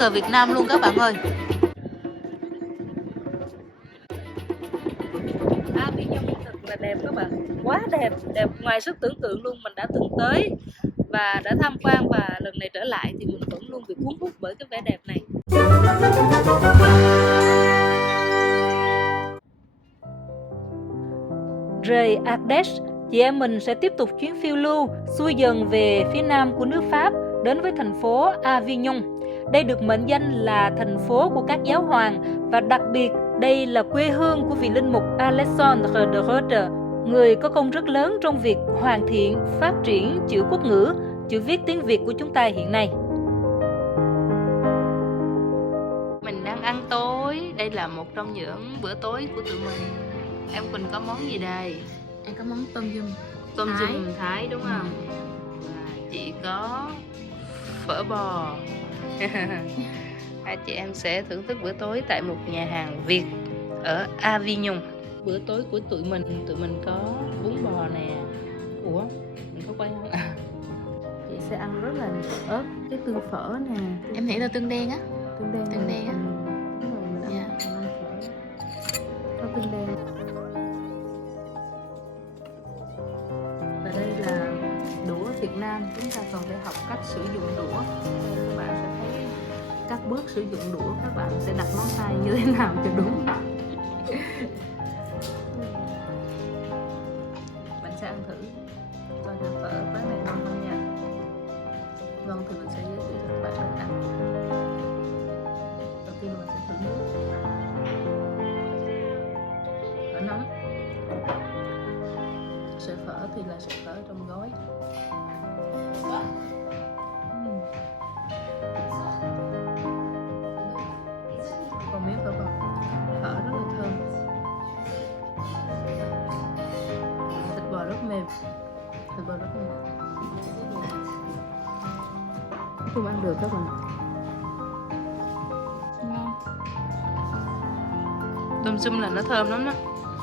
cờ Việt Nam luôn các bạn ơi. Avignon thật là đẹp các bạn, quá đẹp, đẹp ngoài sức tưởng tượng luôn. Mình đã từng tới và đã tham quan, và lần này trở lại thì mình vẫn luôn bị cuốn hút bởi cái vẻ đẹp này. Rời Ardèche, chị em mình sẽ tiếp tục chuyến phiêu lưu xuôi dần về phía nam của nước Pháp, đến với thành phố Avignon. Đây được mệnh danh là thành phố của các giáo hoàng, và đặc biệt đây là quê hương của vị linh mục Alexandre de Rhodes, người có công rất lớn trong việc hoàn thiện, phát triển chữ quốc ngữ, chữ viết tiếng Việt của chúng ta hiện nay. Mình đang ăn tối, đây là một trong những bữa tối của tụi mình. Em Quỳnh có món gì đây? Em có món tôm dum Dum Thái đúng không? Và chị có phở bò. Hai chị em sẽ thưởng thức bữa tối tại một nhà hàng Việt ở Avignon. Bữa tối của tụi mình có bún bò nè. Ủa, mình có quay không? Chị sẽ ăn rất là ớt cái tương phở nè. Em nghĩ là tương đen á. Tương đen. Tương đen á. Đúng rồi, mình ăn phở. Có tương đen. Và đây là đũa Việt Nam, chúng ta còn phải học cách sử dụng đũa. Các bạn sẽ thấy các bước sử dụng đũa, các bạn sẽ đặt ngón tay như thế nào cho đúng. Mình sẽ ăn thử coi thử phở quán này ngon không nha. Vâng, thì mình sẽ giới thiệu cho các bạn cách ăn. Đầu tiên mình sẽ thử nước. Phở nóng. Sợi phở thì là sợi phở trong gói. Còn miếng phở bò, phở rất là thơm, thịt bò rất mềm, không ăn được các bạn. Ngon. Tôm sum là nó thơm lắm đó.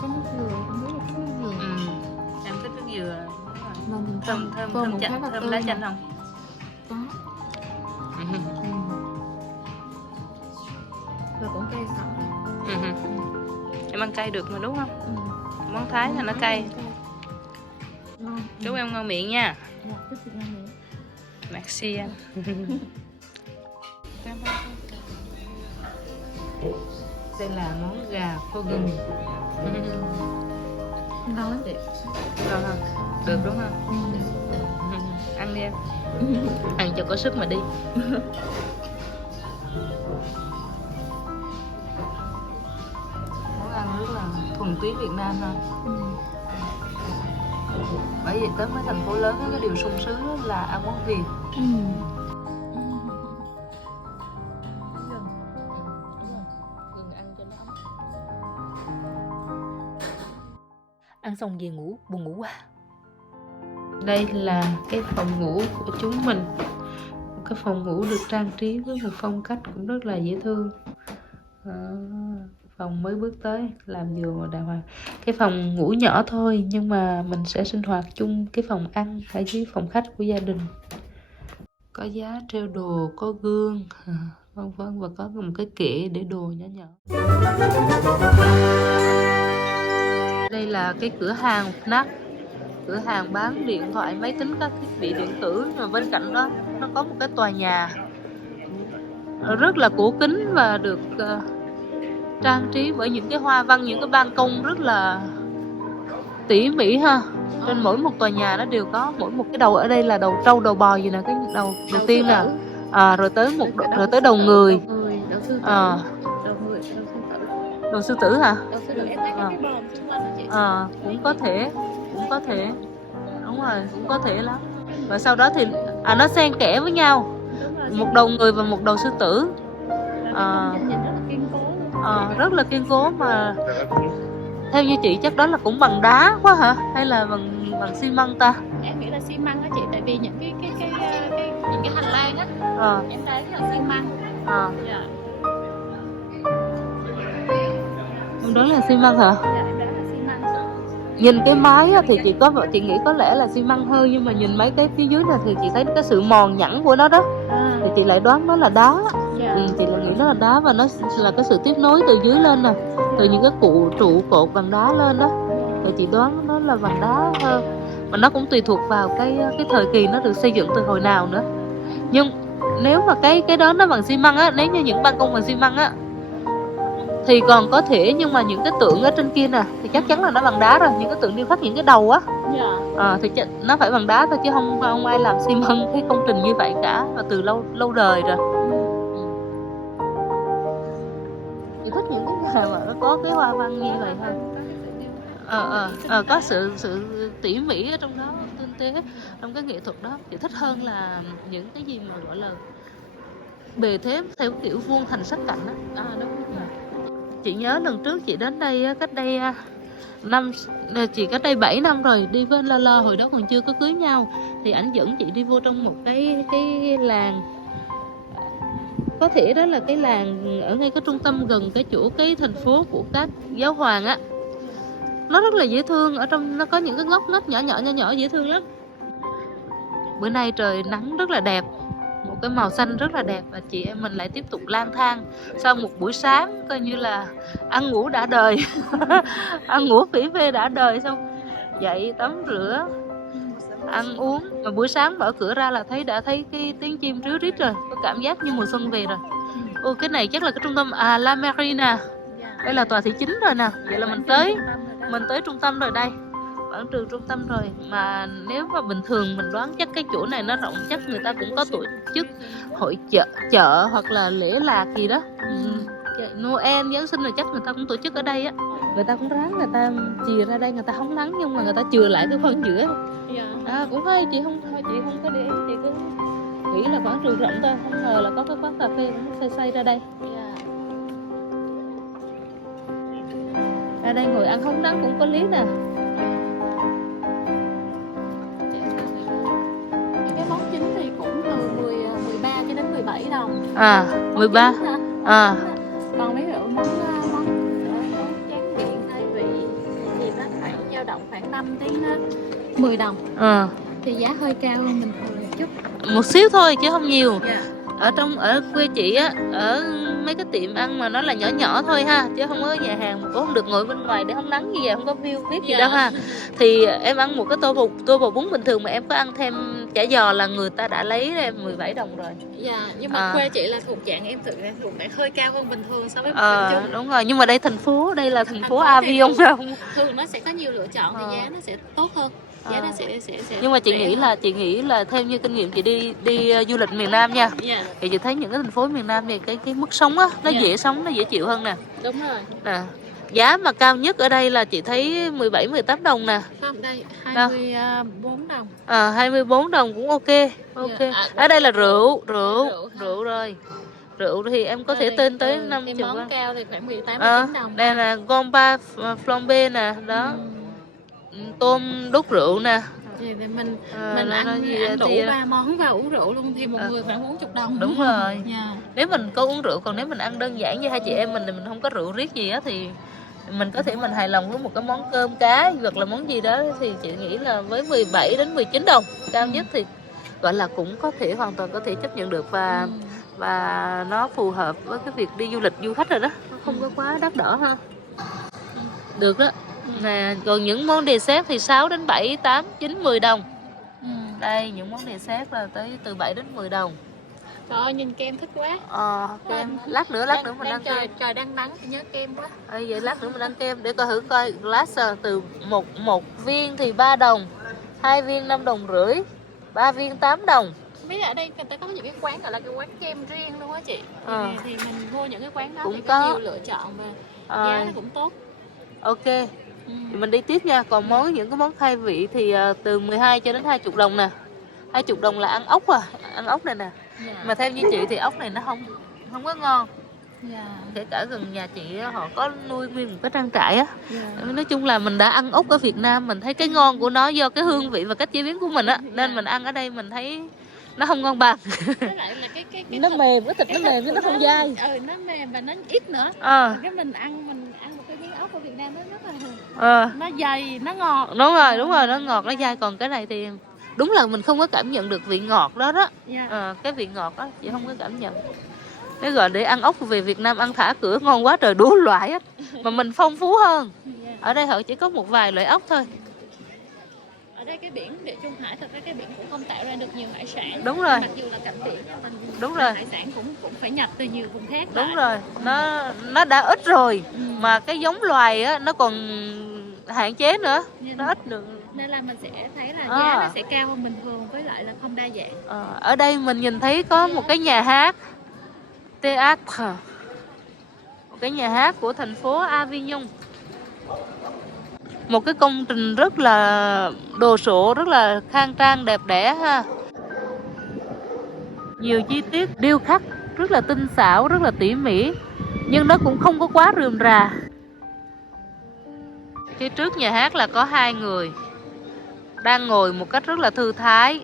Có nước dừa, không biết là có nước dừa. Em thích nước dừa. Ngon, Thơm lá chanh không? Có. Và cũng cay sẵn. Em ăn cay được mà đúng không? Món Thái là nó cay. Ngon. Chúc em ngon miệng nha. Chúc chị ngon miệng. Merci anh. Đây là món gà kho gừng. Ngon lắm chị. Ngon không? Được đúng không? Ăn đi em. Ăn cho có sức mà đi. Món ăn rất là thuần túy Việt Nam ha. Bởi vì tới mấy thành phố lớn cái điều sung sướng là ăn món Việt. Ăn xong về ngủ, buồn ngủ quá. Đây là cái phòng ngủ của chúng mình. Một cái phòng ngủ được trang trí với một phong cách cũng rất là dễ thương. Phòng mới bước tới làm điều mà đàng hoàng. Cái phòng ngủ nhỏ thôi nhưng mà mình sẽ sinh hoạt chung cái phòng ăn ở dưới phòng khách của gia đình. Có giá treo đồ, có gương, vân vân, và có một cái kệ để đồ nhỏ nhỏ. Đây là cái cửa hàng Fnac, cửa hàng bán điện thoại, máy tính, các thiết bị điện tử. Mà bên cạnh đó nó có một cái tòa nhà rất là cổ kính và được trang trí bởi những cái hoa văn, những cái ban công rất là tỉ mỉ ha. Trên mỗi một tòa nhà nó đều có mỗi một cái đầu. Ở đây là đầu trâu, đầu bò gì nè, cái đầu tiên nè, rồi tới đầu người, đầu sư tử hả? Cũng có thể, đúng rồi, cũng có thể lắm. Và sau đó thì nó xen kẽ với nhau, một đầu người và một đầu sư tử. Rất là kiên cố, mà theo như chị chắc đó là cũng bằng đá quá hả, hay là bằng xi măng ta? Em nghĩ là xi măng á chị, tại vì những cái hành lang á, em thấy là xi măng. Dạ. Em đoán là xi măng hả? Dạ, em đoán là xi măng. Nhìn cái mái thì chị nghĩ có lẽ là xi măng hơn, nhưng mà nhìn mấy cái phía dưới này thì chị thấy cái sự mòn nhẵn của nó đó, thì chị lại đoán nó là đá. chị là nghĩ nó là đá và nó là cái sự tiếp nối từ dưới lên nè, từ những cái trụ cột bằng đá lên đó, thì chị đoán nó là bằng đá hơn. Mà nó cũng tùy thuộc vào cái thời kỳ nó được xây dựng từ hồi nào nữa. Nhưng nếu mà cái đó nó bằng xi măng á, nếu như những ban công bằng xi măng á thì còn có thể, nhưng mà những cái tượng ở trên kia nè thì chắc chắn là nó bằng đá rồi, những cái tượng điêu khắc những cái đầu á, thì nó phải bằng đá thôi, chứ không ai làm xi măng cái công trình như vậy cả, và từ lâu đời rồi. Chị thích những cái nhà mà nó có cái hoa văn như vậy ha. Có sự tỉ mỉ ở trong đó, tinh tế trong cái nghệ thuật đó. Chị thích hơn là những cái gì mà gọi là bề thế theo kiểu vuông thành sắc cạnh á. Đúng rồi. Chị nhớ lần trước chị đến đây cách đây chị cách đây 7 năm rồi, đi với anh Lala, hồi đó còn chưa có cưới nhau, thì ảnh dẫn chị đi vô trong một cái làng, có thể đó là cái làng ở ngay cái trung tâm gần cái chỗ cái thành phố của các giáo hoàng á. Nó rất là dễ thương, ở trong nó có những cái ngóc ngách nhỏ dễ thương lắm. Bữa nay trời nắng rất là đẹp, một cái màu xanh rất là đẹp, và chị em mình lại tiếp tục lang thang sau một buổi sáng coi như là ăn ngủ đã đời. Ăn ngủ phỉ phê đã đời, xong dậy tắm rửa ăn uống, mà buổi sáng mở cửa ra là đã thấy cái tiếng chim ríu rít rồi, có cảm giác như mùa xuân về rồi. Cái này chắc là cái trung tâm La Marina, đây là tòa thị chính rồi nè. Vậy là mình tới trung tâm rồi đây, quảng trường trung tâm rồi. Mà nếu mà bình thường mình đoán chắc cái chỗ này nó rộng, chắc người ta cũng có tổ chức hội chợ hoặc là lễ lạc gì đó. Noel, Giáng sinh rồi chắc người ta cũng tổ chức ở đây á. Người ta cũng ráng, người ta chìa ra đây, người ta hóng nắng nhưng mà người ta chừa lại cái phần giữa. Cũng hay, chị không có để ý, chị cứ nghĩ là quảng trường rộng thôi, không ngờ là có cái quán cà phê cũng xây ra đây. Ra đây ngồi ăn hóng nắng cũng có lý nè. Cái món chính thì cũng từ 13 cho đến 17 đồng. 13. Còn ví dụ món tráng miệng khai vị thì nó khoảng dao động khoảng 5 đến 10 đồng. Thì giá hơi cao hơn bình thường một chút. Một xíu thôi chứ không nhiều. Ở quê chị á, ở mấy cái tiệm ăn mà nó là nhỏ thôi ha, chứ không có nhà hàng, cũng không được ngồi bên ngoài để hóng nắng như vậy, không có view biết gì đâu ha. Thì em ăn một cái tô bò bún bình thường mà em có ăn thêm chả giò là người ta đã lấy em 17 đồng rồi. Nhưng mà quê chị là thuộc dạng em thuộc dạng hơi cao hơn bình thường so với chung. Đúng rồi, nhưng mà đây đây là thành phố Avion không? Thường nó sẽ có nhiều lựa chọn thì giá nó sẽ tốt hơn. Giá nó sẽ nhưng mà chị nghĩ là theo như kinh nghiệm chị đi du lịch miền Nam nha, thì chị thấy những cái thành phố miền Nam thì cái mức sống á nó dễ sống, nó dễ chịu hơn nè. Đúng rồi. Giá mà cao nhất ở đây là chị thấy 17-18 đồng nè. Không, đây 24 đồng. 24 đồng cũng ok. Ở đây là rượu rồi. Rượu thì em có thể tên tới 50. Cái món cao thì khoảng 18-19 đồng. Đây là gomba flambe nè, đó. Tôm đúc rượu nè. Thì mình ăn đủ 3 món và uống rượu luôn thì một người khoảng 40 đồng. Đúng rồi. Nếu mình có uống rượu, còn nếu mình ăn đơn giản như hai chị em mình thì mình không có rượu riết gì á, thì mình có thể mình hài lòng với một cái món cơm cá hoặc là món gì đó, thì chị nghĩ là với 17 đến 19 đồng cao nhất thì gọi là cũng có thể, hoàn toàn có thể chấp nhận được, và nó phù hợp với cái việc đi du lịch du khách rồi đó, nó không có quá đắt đỏ ha. Được đó. Nè, còn những món dessert thì 6 đến 7, 8, 9, 10 đồng. Đây, những món dessert là tới từ 7 đến 10 đồng. Trời ơi, nhìn kem thích quá. Kem. Lát nữa mình ăn kem. Trời đang nắng thì nhớ kem quá. Vậy lát nữa mình ăn kem để coi thử coi. Glaser từ một viên thì 3 đồng, 2 viên 5 đồng rưỡi, 3 viên 8 đồng. Bây giờ ở đây người ta có những cái quán gọi là cái quán kem riêng luôn á chị. Thì mình vô những cái quán đó cũng thì có nhiều lựa chọn và giá nó cũng tốt. Ok. Thì mình đi tiếp nha. Còn những cái món khai vị thì từ 12 cho đến 20 đồng nè. 20 đồng là ăn ốc ăn ốc này nè. Mà theo như chị thì ốc này nó không có ngon. Kể cả gần nhà chị họ có nuôi nguyên một cái trang trại á. Nói chung là mình đã ăn ốc ở Việt Nam, mình thấy cái ngon của nó do cái hương vị và cách chế biến của mình á, nên mình ăn ở đây mình thấy nó không ngon bằng. Nó mềm, cái thịt nó mềm chứ nó không dai. Nó mềm và nó ít nữa. Cái mình ăn một cái miếng ốc ở Việt Nam nó rất là nó dày, nó ngọt. Đúng rồi, nó ngọt, nó dai. Còn cái này thì đúng là mình không có cảm nhận được vị ngọt đó. Cái vị ngọt đó chị không có cảm nhận. Nếu gọi để ăn ốc về Việt Nam ăn thả cửa ngon quá trời, đủ loại á. Mà mình phong phú hơn. Ở đây họ chỉ có một vài loại ốc thôi. Ở đây cái biển Địa Trung Hải, thật ra cái biển cũng không tạo ra được nhiều hải sản. Đúng rồi. Mặc dù là cạnh biển nhưng mà đúng rồi, hải sản cũng phải nhập từ nhiều vùng khác. Đúng rồi, nó đã ít rồi. Mà cái giống loài á nó còn hạn chế nữa, nó ít được. Nên là mình sẽ thấy là giá nó sẽ cao hơn bình thường, với lại là không đa dạng. Ở đây mình nhìn thấy có một cái nhà hát Théâtre, một cái nhà hát của thành phố Avignon. Một cái công trình rất là đồ sộ, rất là khang trang đẹp đẽ ha. Nhiều chi tiết điêu khắc rất là tinh xảo, rất là tỉ mỉ, nhưng nó cũng không có quá rườm rà. Phía trước nhà hát là có hai người đang ngồi một cách rất là thư thái.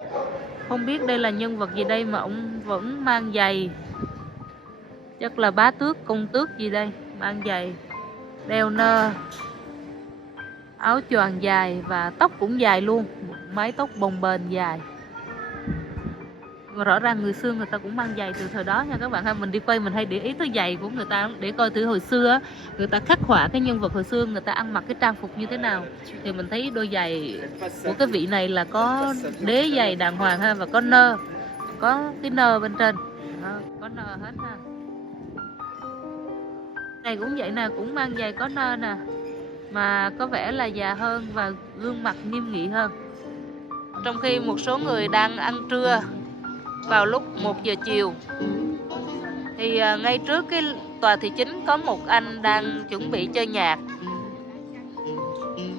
Không biết đây là nhân vật gì đây mà ông vẫn mang giày. Chắc là bá tước, công tước gì đây. Mang giày, đeo nơ, áo choàng dài và tóc cũng dài luôn. Một mái tóc bồng bềnh dài. Rõ ràng người xưa người ta cũng mang giày từ thời đó nha các bạn ha. Mình đi quay mình hay để ý tới giày của người ta để coi từ hồi xưa người ta khắc họa cái nhân vật hồi xưa người ta ăn mặc cái trang phục như thế nào. Thì mình thấy đôi giày của cái vị này là có đế giày đàng hoàng ha, và có nơ, có cái nơ bên trên đó, có nơ hết ha. Này cũng vậy nè, cũng mang giày có nơ nè, mà có vẻ là già hơn và gương mặt nghiêm nghị hơn. Trong khi một số người đang ăn trưa vào lúc 1 giờ chiều, thì ngay trước cái tòa thị chính có một anh đang chuẩn bị chơi nhạc.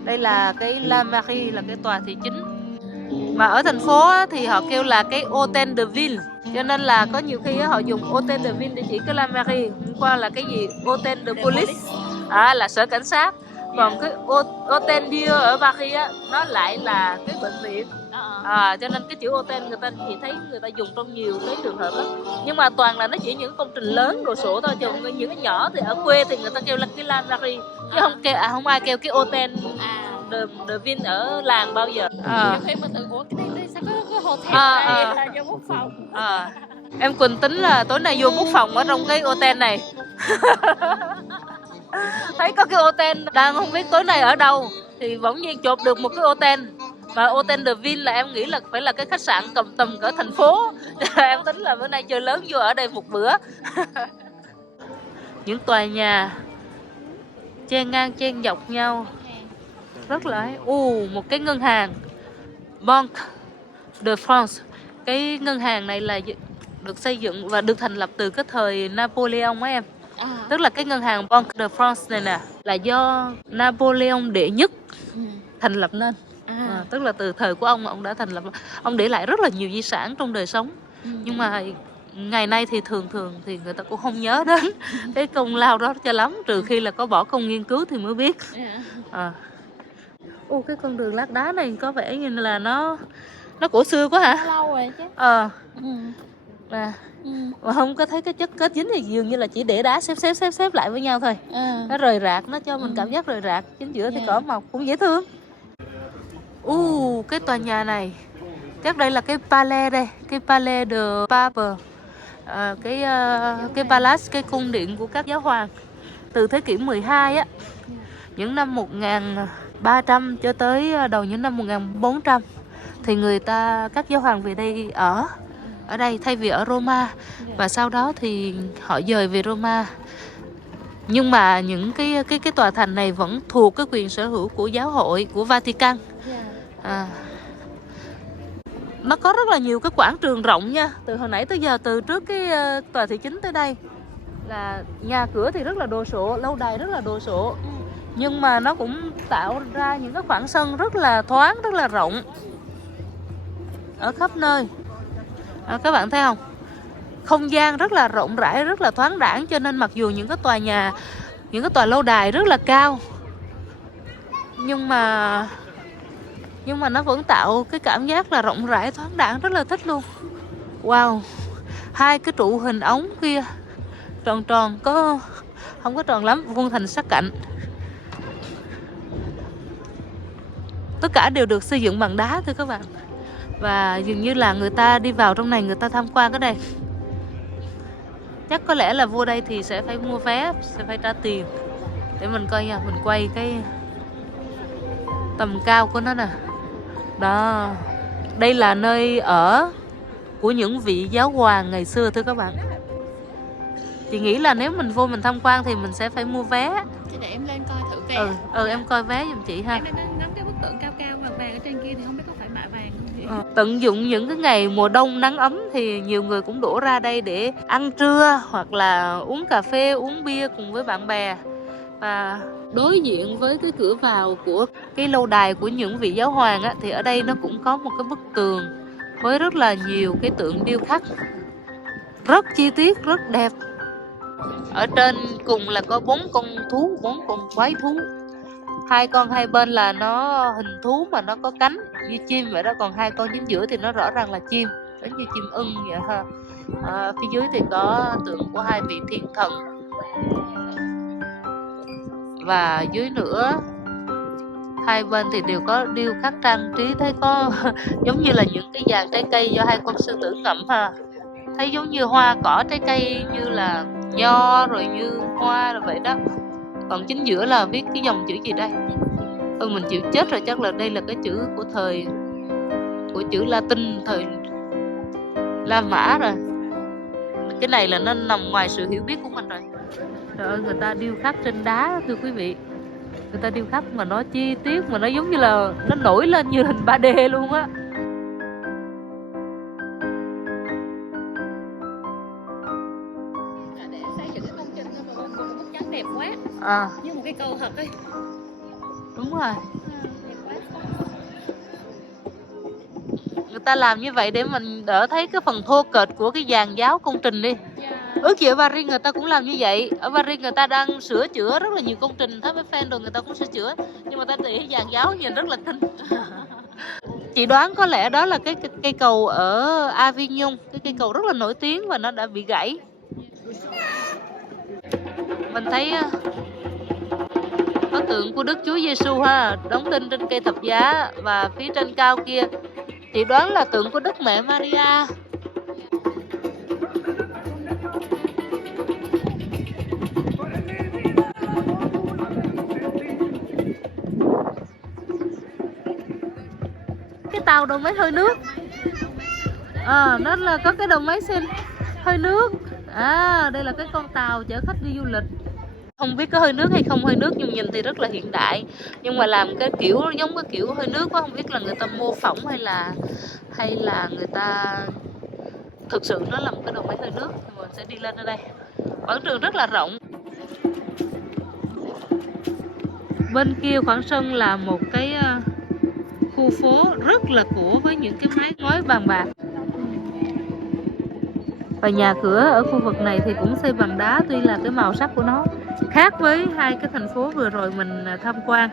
Đây là cái La Mairie, là cái tòa thị chính. Mà ở thành phố thì họ kêu là cái Hôtel de Ville, cho nên là có nhiều khi họ dùng Hôtel de Ville để chỉ cái La Mairie. Hôm qua là cái gì Hôtel de Police, là sở cảnh sát. Còn cái Hôtel Dieu ở Paris á, nó lại là cái bệnh viện. Cho nên cái chữ hotel người ta chỉ thấy người ta dùng trong nhiều cái trường hợp lắm. Nhưng mà toàn là nó chỉ những công trình lớn đồ sộ thôi, chứ những cái nhỏ thì ở quê thì người ta kêu là cái La Mairie, chứ không ai kêu cái hotel de Ville ở làng bao giờ. Nhiều khi mình tưởng ủa cái đây sao có hotel này là vô quốc phòng. Em Quỳnh tính là tối nay vô quốc phòng ở trong cái hotel này. Thấy có cái hotel đang không biết tối nay ở đâu, thì bỗng nhiên chộp được một cái hotel. Mà Hôtel de Ville là em nghĩ là phải là cái khách sạn cầm tầm cỡ thành phố. Em tính là bữa nay chơi lớn vô ở đây một bữa. Những tòa nhà chen ngang chen dọc nhau rất là một cái ngân hàng Banque de France. Cái ngân hàng này là được xây dựng và được thành lập từ cái thời Napoleon á em. Tức là cái ngân hàng Banque de France này nè là do Napoleon đệ nhất thành lập nên. Tức là từ thời của ông đã thành lập. Ông để lại rất là nhiều di sản trong đời sống. Nhưng mà ngày nay thì thường thì người ta cũng không nhớ đến cái công lao đó cho lắm, trừ khi là có bỏ công nghiên cứu thì mới biết. Cái con đường lát đá này có vẻ như là nó cổ xưa quá hả? Lâu rồi chứ. Mà không có thấy cái chất kết dính thì dường như là chỉ để đá xếp lại với nhau thôi. Nó rời rạc, nó cho mình cảm giác rời rạc. Chính giữa thì cỏ mọc cũng dễ thương. Cái tòa nhà này chắc đây là cái Palais đây, cái Palais de Pape, cái palace, cái cung điện của các giáo hoàng từ thế kỷ 12 á, những năm 1300 cho tới đầu những năm 1400 thì các giáo hoàng về đây ở đây thay vì ở Roma, và sau đó thì họ dời về Roma. Nhưng mà những cái tòa thành này vẫn thuộc cái quyền sở hữu của giáo hội của Vatican. Nó có rất là nhiều cái quảng trường rộng nha. Từ hồi nãy tới giờ, từ trước cái tòa thị chính tới đây là nhà cửa thì rất là đồ sộ, lâu đài rất là đồ sộ. Nhưng mà nó cũng tạo ra những cái khoảng sân rất là thoáng, rất là rộng ở khắp nơi. Các bạn thấy không? Không gian rất là rộng rãi, rất là thoáng đãng, cho nên mặc dù những cái tòa nhà, những cái tòa lâu đài rất là cao, nhưng mà nó vẫn tạo cái cảm giác là rộng rãi, thoáng đãng, rất là thích luôn. Wow, hai cái trụ hình ống kia tròn tròn, không có tròn lắm, vuông thành sắc cạnh. Tất cả đều được xây dựng bằng đá thưa các bạn. Và dường như là người ta đi vào trong này, người ta tham quan cái này Chắc có lẽ là vô đây thì sẽ phải mua vé, sẽ phải trả tiền. Để mình coi nha, mình quay cái tầm cao của nó nè. Đó, đây là nơi ở của những vị giáo hoàng ngày xưa thưa các bạn. Chị nghĩ là nếu mình vô mình tham quan thì mình sẽ phải mua vé. Thì để em lên coi thử vé. Em coi vé giùm chị ha. Em đang ngắm cái bức tượng cao cao vàng vàng ở trên kia thì không biết có phải mạ vàng không chị? Tận dụng những cái ngày mùa đông nắng ấm thì nhiều người cũng đổ ra đây để ăn trưa hoặc là uống cà phê, uống bia cùng với bạn bè. Và đối diện với cái cửa vào của cái lâu đài của những vị giáo hoàng á, thì ở đây nó cũng có một cái bức tường với rất là nhiều cái tượng điêu khắc rất chi tiết, rất đẹp. Ở trên cùng là có 4 con thú, 4 con quái thú. 2 con hai bên là nó hình thú mà nó có cánh như chim vậy đó, còn 2 con chính giữa thì nó rõ ràng là chim, giống như chim ưng vậy ha. Phía dưới thì có tượng của 2 vị thiên thần. Và dưới nữa hai bên thì đều có điêu khắc trang trí, thấy có giống như là những cái dàn trái cây do 2 con sư tử ngậm ha. Thấy giống như hoa cỏ trái cây như là nho rồi như hoa rồi vậy đó. Còn chính giữa là viết cái dòng chữ gì đây? Mình chịu chết rồi, chắc là đây là cái chữ của chữ Latin thời La Mã rồi. Cái này là nó nằm ngoài sự hiểu biết của mình rồi. Trời ơi, người ta điêu khắc trên đá thưa quý vị. Người ta điêu khắc mà nó chi tiết mà nó giống như là nó nổi lên như hình 3D luôn á. Để xây dựng cái công trình mà bức trắng đẹp quá. Như một cái cầu thật ấy. Đúng rồi. Người ta làm như vậy để mình đỡ thấy cái phần thô kệch của cái dàn giáo công trình đi. Ước gì ở Paris người ta cũng làm như vậy. Ở Paris người ta đang sửa chữa rất là nhiều công trình, Tháp Eiffel rồi người ta cũng sửa chữa, nhưng mà ta để dàn giáo nhìn rất là kinh. Chị đoán có lẽ đó là cái cây cầu ở Avignon, cái cây cầu rất là nổi tiếng và nó đã bị gãy. Mình thấy có tượng của Đức Chúa Giêsu ha, đóng đinh trên cây thập giá, và phía trên cao kia chị đoán là tượng của Đức Mẹ Maria. Cái tàu đầu máy hơi nước. Nó là có cái đầu máy xe hơi nước. Đây là cái con tàu chở khách đi du lịch. Không biết có hơi nước hay không hơi nước, nhưng nhìn thì rất là hiện đại. Nhưng mà làm cái kiểu giống cái kiểu hơi nước quá, không biết là người ta mô phỏng hay là người ta thực sự nó là một cái đầu máy hơi nước. Mình sẽ đi lên ở đây. Quảng trường rất là rộng. Bên kia khoảng sân là một cái khu phố rất là cổ với những cái mái ngói bàn bạc. Và nhà cửa ở khu vực này thì cũng xây bằng đá, tuy là cái màu sắc của nó khác với 2 cái thành phố vừa rồi mình tham quan,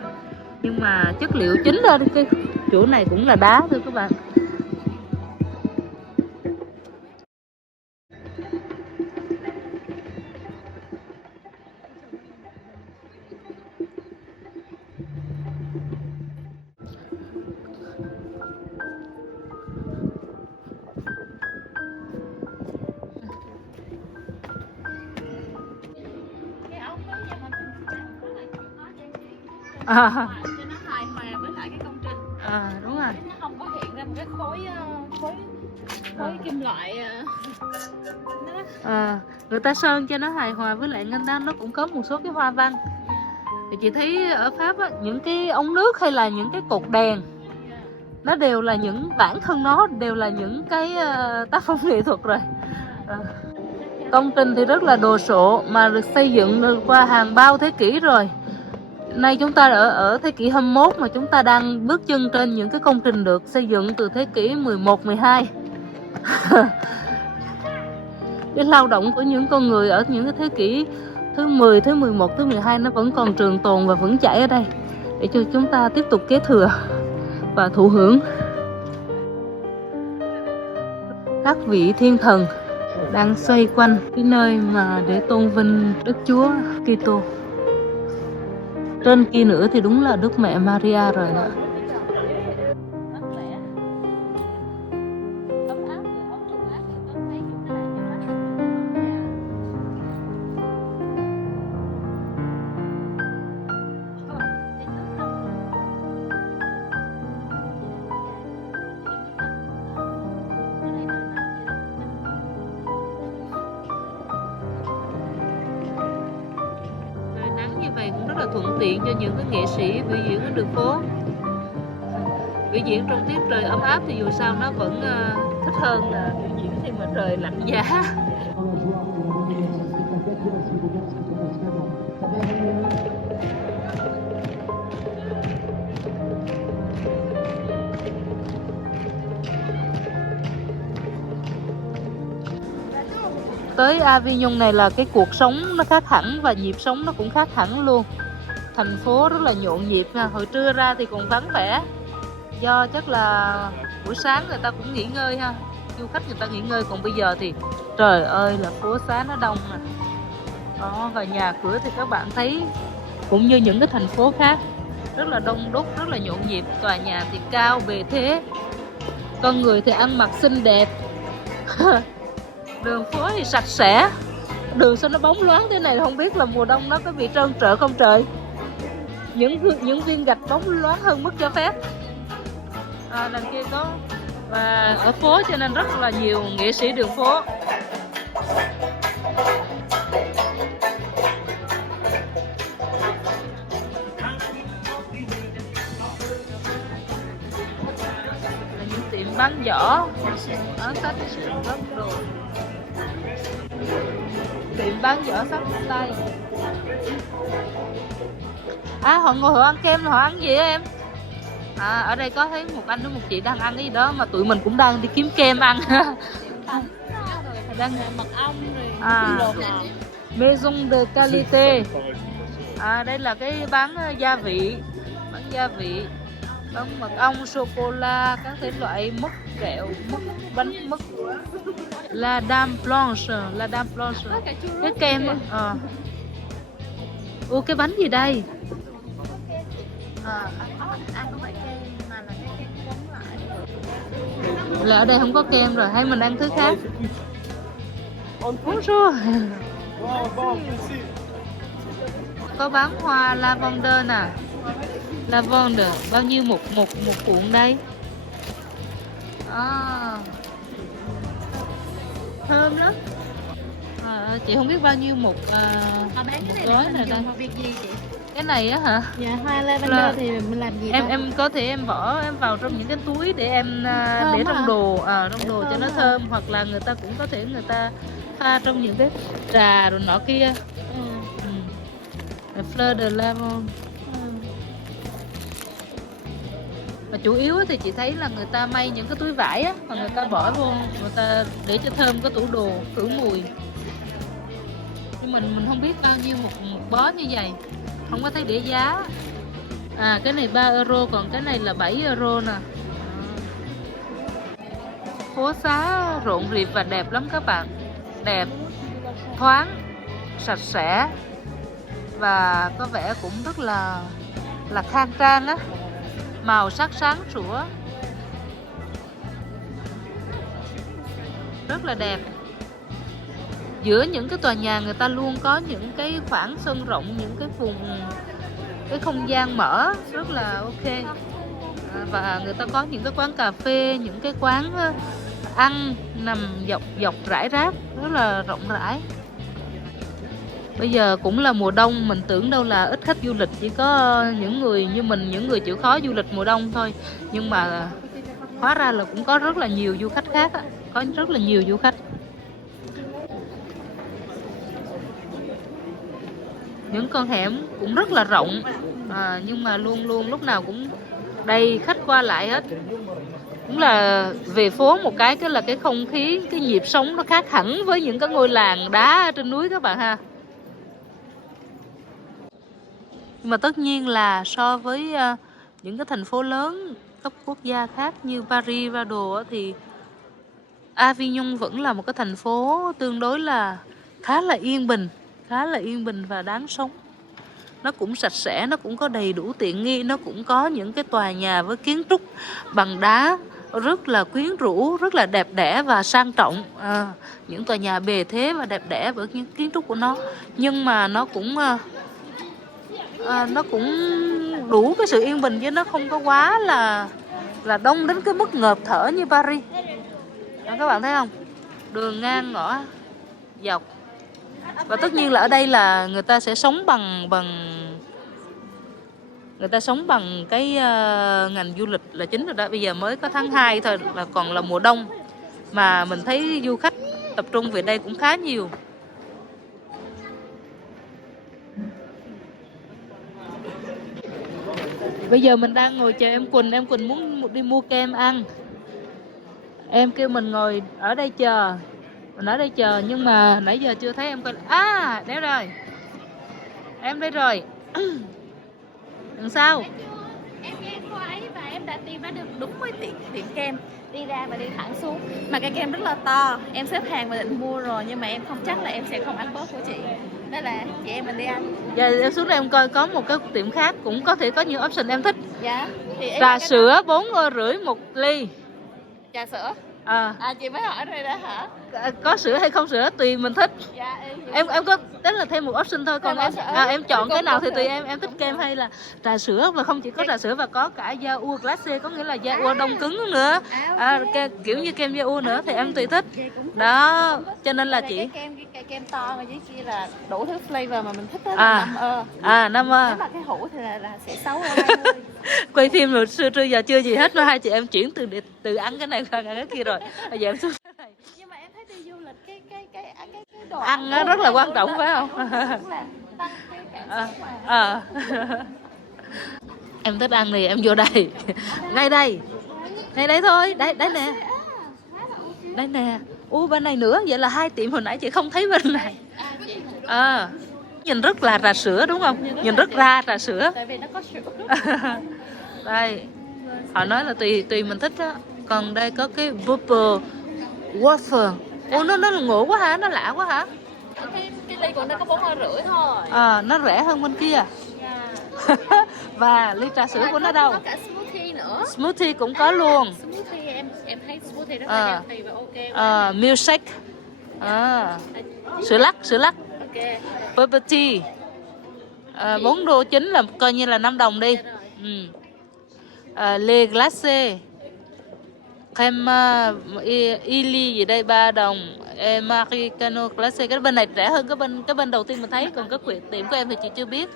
nhưng mà chất liệu chính ở cái chỗ này cũng là đá thưa các bạn. Cho nó hài hòa với lại cái công trình. Đúng rồi. Nó không có hiện ra một cái khối kim loại. Người ta sơn cho nó hài hòa với lại ngân đan, nó cũng có một số cái hoa văn. Thì chị thấy ở Pháp á, những cái ống nước hay là những cái cột đèn nó đều là bản thân nó đều là những cái tác phẩm nghệ thuật rồi. Công trình thì rất là đồ sộ mà được xây dựng qua hàng bao thế kỷ rồi. Nay chúng ta ở thế kỷ 21 mà chúng ta đang bước chân trên những cái công trình được xây dựng từ thế kỷ 11, 12. Cái lao động của những con người ở những cái thế kỷ thứ 10, thứ 11, thứ 12 nó vẫn còn trường tồn và vững chãi ở đây, để cho chúng ta tiếp tục kế thừa và thụ hưởng. Các vị thiên thần đang xoay quanh cái nơi mà để tôn vinh Đức Chúa Kitô. Trên kia nữa thì đúng là Đức Mẹ Maria rồi đó. tiện cho những cái nghệ sĩ biểu diễn ở đường phố. Biểu diễn trong tiết trời ấm áp thì dù sao nó vẫn thích hơn là biểu diễn khi mà trời lạnh giá. Tới Avignon này là cái cuộc sống nó khác hẳn và nhịp sống nó cũng khác hẳn luôn. Thành phố rất là nhộn nhịp nha. Hồi trưa ra thì còn vắng vẻ, do chắc là buổi sáng người ta cũng nghỉ ngơi ha, du khách người ta nghỉ ngơi. Còn bây giờ thì trời ơi là phố xá nó đông nè. Đó, và nhà cửa thì các bạn thấy cũng như những cái thành phố khác, rất là đông đúc, rất là nhộn nhịp. Tòa nhà thì cao bề thế, con người thì ăn mặc xinh đẹp. Đường phố thì sạch sẽ. Đường sao nó bóng loáng thế này, không biết là mùa đông nó có bị trơn trượt không trời. Những viên gạch bóng loáng hơn mức cho phép. Đằng kia có, và ở phố cho nên rất là nhiều nghệ sĩ đường phố. Là những tiệm bán giỏ, bán sách, rất đồ. Tiệm bán giỏ sách tay. Họ ngồi họ ăn kem, họ ăn gì á em? Ở đây có thấy một anh với một chị đang ăn cái gì đó mà tụi mình cũng đang đi kiếm kem ăn. Đang mật ong rồi. Maison de qualité. Đây là cái bán gia vị, bán mật ong, sô cô la, các thể loại mứt, kẹo, mứt, bánh mứt. La Dame Blanche. Cái kem á. Cái bánh gì đây? Là ở đây không có kem rồi, hay mình ăn thứ khác? Bonjour. Có bán hoa lavender nè. Lavender bao nhiêu một cuộn đây? Thơm lắm. Chị không biết bao nhiêu một gói này đây. Việc gì chị? Cái này á hả? Dạ, hoa lavender thì mình làm gì? Em có thể em vào trong những cái túi để em để trong đồ, cho nó thơm, hoặc là người ta cũng có thể người ta pha trong những cái trà rồi nọ kia. Fleur de lavande. Mà chủ yếu thì chị thấy là người ta may những cái túi vải á, mà người ta bỏ vô, người ta để cho thơm cái tủ đồ, khử mùi. Nhưng mình không biết bao nhiêu một bó như vậy, không có thấy để giá. Cái này 3 euro, còn cái này là 7 euro nè. Phố xá rộn rịp và đẹp lắm các bạn. Đẹp, thoáng, sạch sẽ và có vẻ cũng rất là khang trang á. Màu sắc sáng sủa, rất là đẹp. Giữa những cái tòa nhà người ta luôn có những cái khoảng sân rộng, những cái vùng, cái không gian mở rất là ok. Và người ta có những cái quán cà phê, những cái quán ăn nằm dọc rải rác, rất là rộng rãi. Bây giờ cũng là mùa đông, mình tưởng đâu là ít khách du lịch, chỉ có những người như mình, những người chịu khó du lịch mùa đông thôi. Nhưng mà hóa ra là cũng có rất là nhiều du khách khác á, có rất là nhiều du khách. Những con hẻm cũng rất là rộng, nhưng mà luôn lúc nào cũng đầy khách qua lại hết. Cũng là về phố một cái là cái không khí, cái nhịp sống nó khác hẳn với những cái ngôi làng đá trên núi các bạn ha. Nhưng mà tất nhiên là so với những cái thành phố lớn cấp quốc gia khác như Paris và đồ thì Avignon vẫn là một cái thành phố tương đối là khá là yên bình và đáng sống. Nó cũng sạch sẽ, nó cũng có đầy đủ tiện nghi, nó cũng có những cái tòa nhà với kiến trúc bằng đá rất là quyến rũ, rất là đẹp đẽ và sang trọng. Những tòa nhà bề thế và đẹp đẽ với những kiến trúc của nó, nhưng mà nó cũng đủ cái sự yên bình, chứ nó không có quá là đông đến cái mức ngợp thở như Paris. Các bạn thấy không? Đường ngang ngõ dọc. Và tất nhiên là ở đây là người ta sẽ sống bằng Người ta sống bằng cái ngành du lịch là chính rồi đó. Bây giờ mới có tháng 2 thôi là còn là mùa đông, mà mình thấy du khách tập trung về đây cũng khá nhiều. Bây giờ mình đang ngồi chờ em Quỳnh muốn đi mua kem ăn. Em kêu mình ngồi ở đây chờ. Mình ở đây chờ nhưng mà nãy giờ chưa thấy em Quỳnh. À, đấy rồi. Em đây rồi. Làm sao? Em nghe cô ấy và em đã tìm ra được đúng với tiệm kem. Đi ra và đi thẳng xuống. Mà cái kem rất là to. Em xếp hàng và định mua rồi, nhưng mà em không chắc là em sẽ không ăn bớt của chị. Nên là chị em mình đi ăn. Giờ em xuống đây em coi có một cái tiệm khác cũng có thể có nhiều option em thích. Dạ. Thì Trà sữa 4,5€ 1 ly. Trà sữa. À, Chị mới hỏi rồi đó hả? có sữa hay không sữa tùy mình thích. Dạ. Em có tính là thêm một option thôi, còn em chọn cái nào thì tùy em thích kem hay là trà sữa, và không chỉ có trà sữa và có cả yaourt glacé, có nghĩa là yaourt đông cứng nữa. Kiểu như kem yaourt nữa thì em tùy thích. Đó, cho nên là chị cái kem to ở dưới kia là đủ thứ flavor mà mình thích đó, là 5 ơ. Nếu mà cái hũ thì là sẽ 6,20. Quay phim rồi trưa giờ chưa gì hết mà hai chị em chuyển từ ăn cái này sang ăn cái kia rồi. Bây giờ em xuống cái này. Nhưng mà em thấy đi du lịch cái đồ ăn nó rất là quan trọng phải không? Em thích ăn thì em vô đây. Ngay đây thôi, đây nè, đây nè. Bên này nữa, vậy là 2 tiệm hồi nãy chị không thấy bên này. Nhìn rất là trà sữa đúng không? Nhìn rất ra trà sữa. Tại vì nó có sữa. Đây, họ nói là tùy mình thích á. Còn đây có cái purple waffle. Nó ngộ quá hả? Nó lạ quá hả? Cái ly của nó có 4,5€ thôi. Nó rẻ hơn bên kia. Và ly trà sữa của nó đâu? Có cả smoothie nữa. Smoothie cũng có luôn. Smoothie em thấy smoothie rất là healthy và ok. Milkshake. Sữa lắc. Ok. Bubble tea. 4,9 là coi như là 5 đồng đi. Le glacé. Crème Illy gì đây 3 đồng. Americano glacé. Cái bên này rẻ hơn cái bên đầu tiên mình thấy, còn cái tiệm của em thì chị chưa biết.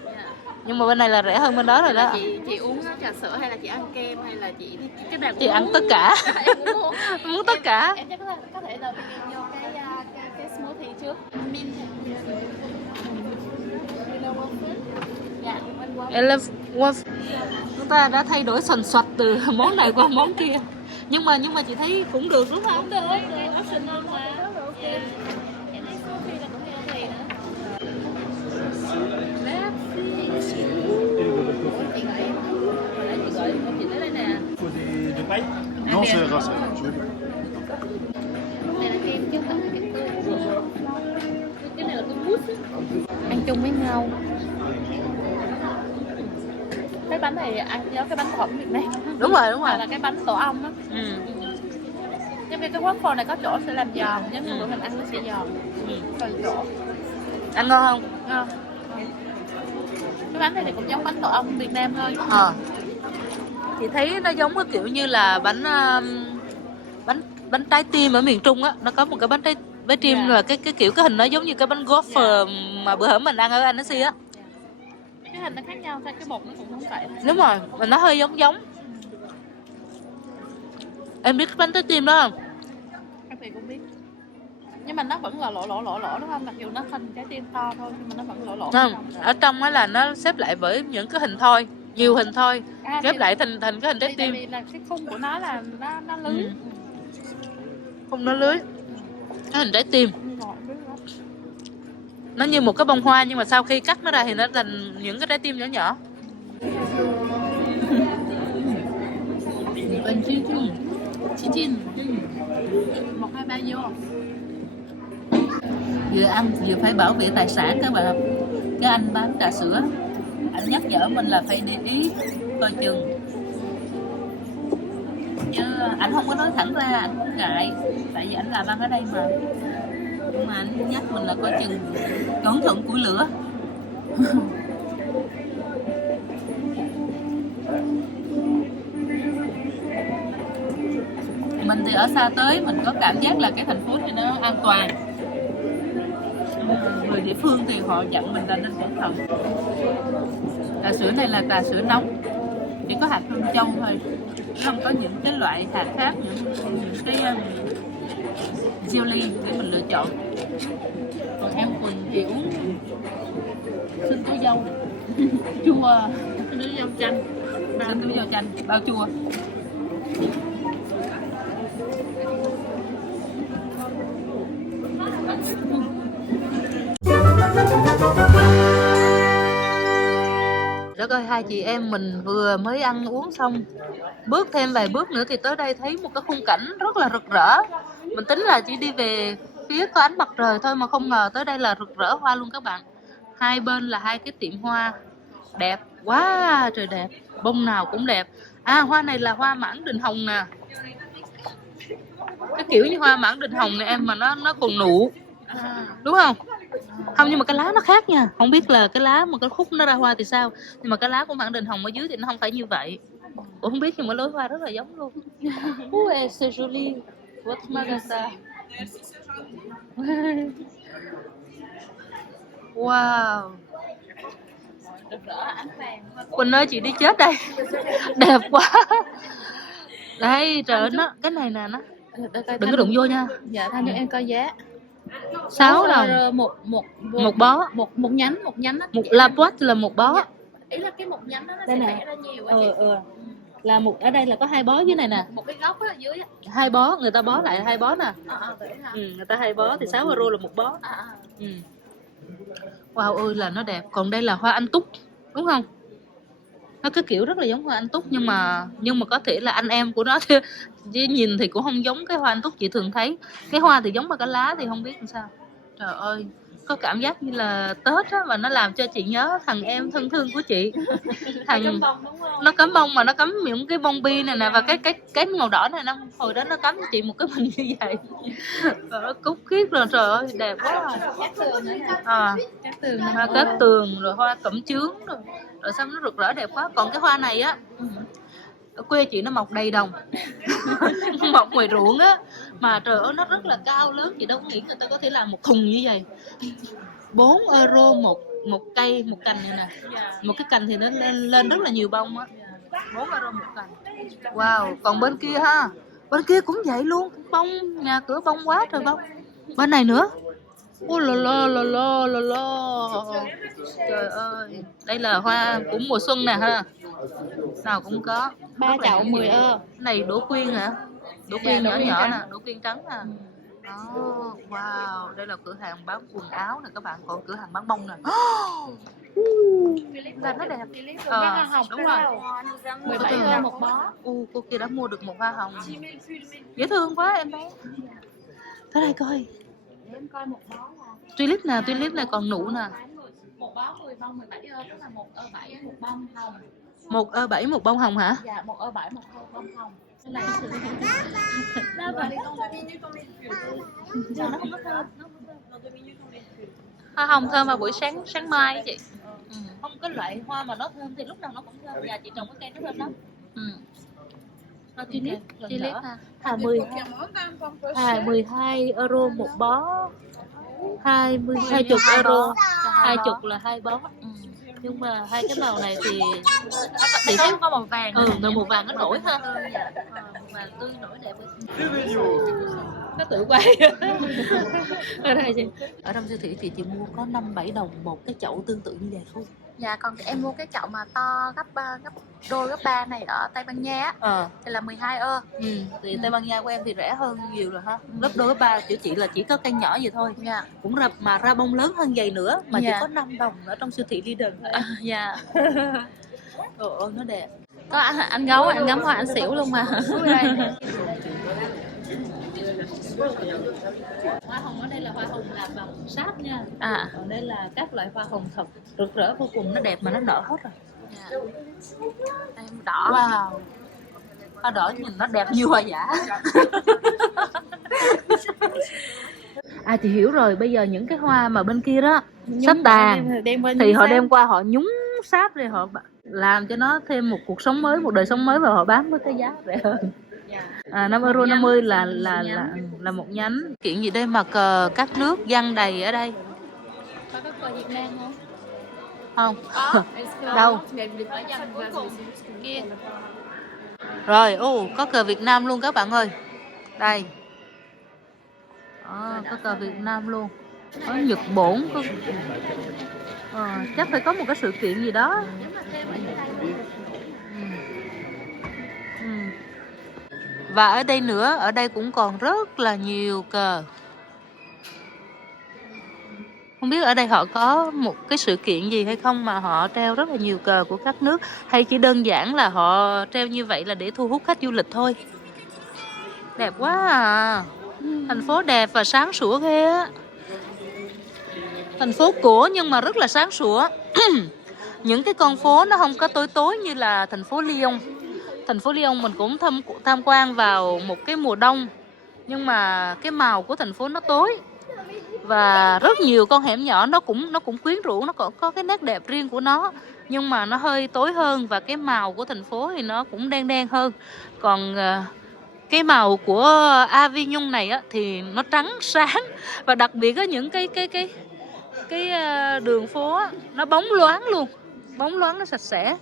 Nhưng mà bên này là rẻ hơn bên đó rồi đó. Chị uống trà sữa hay là chị ăn kem hay là chị cái nào cũng chị ăn tất cả. Em muốn tất cả. Em chắc có thể đầu tiên vô cái smoothie trước. Chúng ta đã thay đổi sần soạt từ món này qua món kia. Nhưng mà chị thấy cũng được đúng không? Cũng được, optional mà. Em thấy smoothie là cũng healthy nữa. Non, c'est grâce. Này là kem chứ không phải kem tươi. Cái này là kem mousse. Ăn chung với nhau. Cái bánh này ăn nhớ cái bánh phở Việt Nam. Đúng rồi. Hoặc là cái bánh tổ ong á. Giống như cái waffle này có chỗ sẽ làm giòn, giống như bữa mình ăn nó sẽ giòn. Còn chỗ. Ăn ngon không? Ngon. Cái bánh này thì cũng giống bánh tổ ong Việt Nam thôi. Chị thấy nó giống cái kiểu như là bánh trái tim ở miền Trung á, nó có một cái bánh trái tim là cái kiểu cái hình nó giống như cái bánh goffer mà bữa hổm mình ăn ở Annecy á. Cái hình nó khác nhau thôi, cái bột nó cũng không vậy. Đúng rồi, mà nó hơi giống. Em biết cái bánh trái tim đó không? Em thì cũng biết. Nhưng mà nó vẫn là lỗ đúng không? Mặc dù nó hình trái tim to thôi nhưng mà nó vẫn lỗ. Không, ở trong á là nó xếp lại với những cái hình thoi, nhiều hình thoi, ghép lại thành cái hình trái tim. Tại vì là cái khung của nó là nó lưới. Khung nó lưới. Cái hình trái tim. Nó như một cái bông hoa nhưng mà sau khi cắt nó ra thì nó thành những cái trái tim nhỏ nhỏ. Bên chín. 1, 2, 3 vô. Vừa ăn vừa phải bảo vệ tài sản các bạn. Cái anh bán trà sữa, anh nhắc nhở mình là phải để ý coi chừng. Chứ anh không có nói thẳng ra, anh không ngại, tại vì anh làm ăn ở đây mà. Nhưng mà anh nhắc mình là coi chừng, cẩn thận củi lửa. Mình thì ở xa tới mình có cảm giác là cái thành phố này nó an toàn. Người địa phương thì họ dặn mình là nên cẩn thận. Trà sữa này là trà sữa nóng, chỉ có hạt hương châu thôi, không có những cái loại hạt khác, những cái jelly để mình lựa chọn. Còn em Quỳnh thì uống sinh tố dâu chua, sinh tố dâu chanh, bao chua. Đất ơi, hai chị em mình vừa mới ăn uống xong, bước thêm vài bước nữa thì tới đây thấy một cái khung cảnh rất là rực rỡ. Mình tính là chỉ đi về phía có ánh mặt trời thôi mà không ngờ tới đây là rực rỡ hoa luôn các bạn. Hai bên là hai cái tiệm hoa đẹp quá trời đẹp, bông nào cũng đẹp. À, hoa này là hoa mãng đình hồng nè, cái kiểu như hoa mãng đình hồng này em, mà nó còn nụ, đúng không? Không, nhưng mà cái lá nó khác nha, không biết là cái lá mà cái khúc nó ra hoa thì sao, nhưng mà cái lá của mãng đình hồng ở dưới thì nó không phải như vậy. Cũng không biết, nhưng mà lối hoa rất là giống luôn. C'est joli, votre magasin. Wow. Quỳnh ơi, chị đi chết đây. Đẹp quá. Đây, trời ơi, nó cái này nè, nó đừng có đụng vô nha. Dạ, Thanh cho em coi giá. 6 đồng một bó, một nhánh đó. Một la boîte là một bó. Dạ. Ý là cái một nhánh đó nó đây sẽ này vẽ ra nhiều á chị. Là một, ở đây là có 2 bó dưới này nè. Một cái góc đó ở dưới á. 2 bó, người ta bó lại 2 bó nè. Người ta 2 bó thì 6 euro là một bó. Wow ơi là nó đẹp. Còn đây là hoa anh túc, đúng không? Nó cái kiểu rất là giống hoa anh túc, nhưng mà có thể là anh em của nó chứ nhìn thì cũng không giống cái hoa anh túc chị thường thấy. Cái hoa thì giống mà cái lá thì không biết làm sao. Trời ơi, có cảm giác như là Tết á, và nó làm cho chị nhớ thằng em thân thương của chị. Thằng nó cắm bông, mà nó cắm những cái bông bi này nè, và cái màu đỏ này, nó hồi đó nó cắm cho chị một cái bình như vậy. Cúc khiết rồi, trời ơi đẹp quá. Hoa cát tường rồi hoa cẩm chướng rồi sao nó rực rỡ đẹp quá. Còn cái hoa này á, ở quê chị nó mọc đầy đồng. Mọc ngoài ruộng á, mà trời ơi nó rất là cao lớn, chị đâu có nghĩ người ta có thể làm một thùng như vậy. 4 euro một cây, một cành này nè. Một cái cành thì nó lên rất là nhiều bông á. 4 euro một cành. Wow, còn bên kia ha, bên kia cũng vậy luôn, bông, nhà cửa bông quá trời bông. Bên này nữa. Ôi là la. Trời ơi, đây là hoa của mùa xuân nè ha. Nào cũng có. 3 chậu 10 ơ. Này đỗ quyên hả? Đỗ quyên nhỏ nhỏ nè, đỗ quyên trắng nè. Đó, wow, đây là cửa hàng bán quần áo nè các bạn, còn cửa hàng bán bông nè. Là nó đẹp. Đúng rồi. 17 ơ một bó. Cô kia đã mua được một hoa hồng. Dễ thương quá em bé. Tới đây coi. Để em coi một bó là Tulip này còn nụ nè. Một bó 10 bông 17 ơ, tức là 1 ơ 7 một bông hồng. 1 ơ 7 một bông hồng hả? Dạ, 1 ơ 7 một bông hồng. Cái này nó không có thơm. Hoa hồng thơm vào buổi sáng mai chị. Không có loại hoa mà nó thơm thì lúc nào nó cũng thơm. Nhà chị trồng cái cây nó thơm lắm. Tulip ha. 12 euro một bó. 20 euro. 20 là 2 bó. Nhưng mà hai cái màu này thì thấy có màu vàng. Màu vàng nó nổi ha. Màu vàng tươi nổi đẹp. Nó tự quay. Ở đây chị. Ở trong siêu thị thì chị mua có 5-7 đồng một cái chậu tương tự như vậy thôi. Dạ, còn em mua cái chậu mà to gấp 3 này ở Tây Ban Nha á, thì là 12 ơ. Thì Tây Ban Nha của em thì rẻ hơn nhiều rồi ha. Gấp đôi gấp 3, kiểu chị là chỉ có cây nhỏ vậy thôi. Dạ. Cũng mà ra bông lớn hơn vậy nữa, mà chỉ có 5 đồng ở trong siêu thị Lidl. Dạ. Trời ơi nó đẹp. Có anh ngắm hoa anh xỉu luôn mà. Hoa hồng ở đây là hoa hồng làm bằng sáp nha. Còn đây là các loại hoa hồng thật rực rỡ vô cùng, nó đẹp mà nó nở hết rồi. Em đỏ. Wow. Hoa đỏ nhìn nó đẹp như hoa giả. Chị hiểu rồi, bây giờ những cái hoa mà bên kia đó sắp tàn thì họ đem qua họ nhúng sáp rồi họ làm cho nó thêm một cuộc sống mới, một đời sống mới, và họ bán với cái giá rẻ hơn. 5 euro 50 là một nhánh. Kiện gì đây mà cờ các nước giăng đầy ở đây. Có cờ Việt Nam không? Không. Có. Đâu? Đâu? Kia. Rồi, có cờ Việt Nam luôn các bạn ơi. Đây. Có cờ Việt Nam luôn. Có Nhật Bổn. Chắc phải có một cái sự kiện gì đó. Và ở đây nữa, ở đây cũng còn rất là nhiều cờ. Không biết ở đây họ có một cái sự kiện gì hay không mà họ treo rất là nhiều cờ của các nước, hay chỉ đơn giản là họ treo như vậy là để thu hút khách du lịch thôi. Đẹp quá à. Thành phố đẹp và sáng sủa ghê á. Thành phố cổ nhưng mà rất là sáng sủa. Những cái con phố nó không có tối tối như là thành phố Lyon. Thành phố Lyon mình cũng tham quan vào một cái mùa đông, nhưng mà cái màu của thành phố nó tối. Và rất nhiều con hẻm nhỏ nó cũng quyến rũ, nó có cái nét đẹp riêng của nó, nhưng mà nó hơi tối hơn, và cái màu của thành phố thì nó cũng đen đen hơn. Còn cái màu của Avignon này á, thì nó trắng sáng, và đặc biệt có những cái đường phố á, nó bóng loáng luôn, bóng loáng, nó sạch sẽ.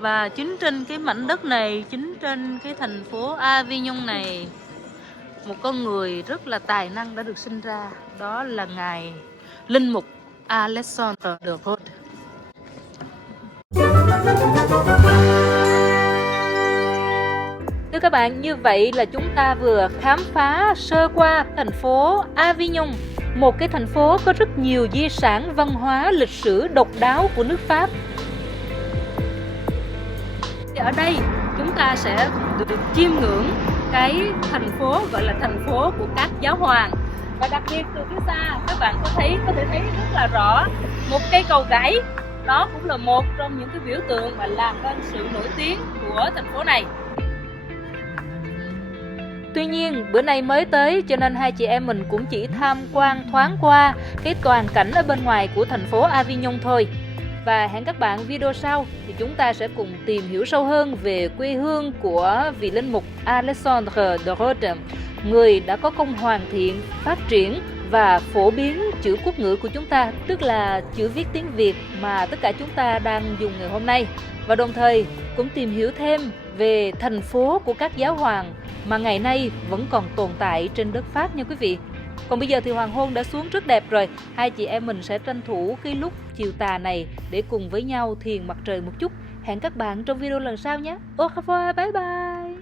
Và chính trên cái mảnh đất này, chính trên cái thành phố Avignon này, một con người rất là tài năng đã được sinh ra. Đó là ngài linh mục Alexandre de Rhodes. Thưa các bạn, như vậy là chúng ta vừa khám phá sơ qua thành phố Avignon, một cái thành phố có rất nhiều di sản văn hóa lịch sử độc đáo của nước Pháp. Ở đây chúng ta sẽ được chiêm ngưỡng cái thành phố gọi là thành phố của các giáo hoàng. Và đặc biệt từ phía xa các bạn có thể thấy rất là rõ một cây cầu gãy. Đó cũng là một trong những cái biểu tượng mà làm nên sự nổi tiếng của thành phố này. Tuy nhiên bữa nay mới tới cho nên hai chị em mình cũng chỉ tham quan thoáng qua cái toàn cảnh ở bên ngoài của thành phố Avignon thôi. Và hẹn các bạn video sau thì chúng ta sẽ cùng tìm hiểu sâu hơn về quê hương của vị linh mục Alexandre de Rhodes, người đã có công hoàn thiện, phát triển và phổ biến chữ quốc ngữ của chúng ta, tức là chữ viết tiếng Việt mà tất cả chúng ta đang dùng ngày hôm nay. Và đồng thời cũng tìm hiểu thêm về thành phố của các giáo hoàng mà ngày nay vẫn còn tồn tại trên đất Pháp nha quý vị. Còn bây giờ thì hoàng hôn đã xuống rất đẹp rồi. Hai chị em mình sẽ tranh thủ cái lúc chiều tà này để cùng với nhau thiền mặt trời một chút. Hẹn các bạn trong video lần sau nhé. Au revoir, bye bye.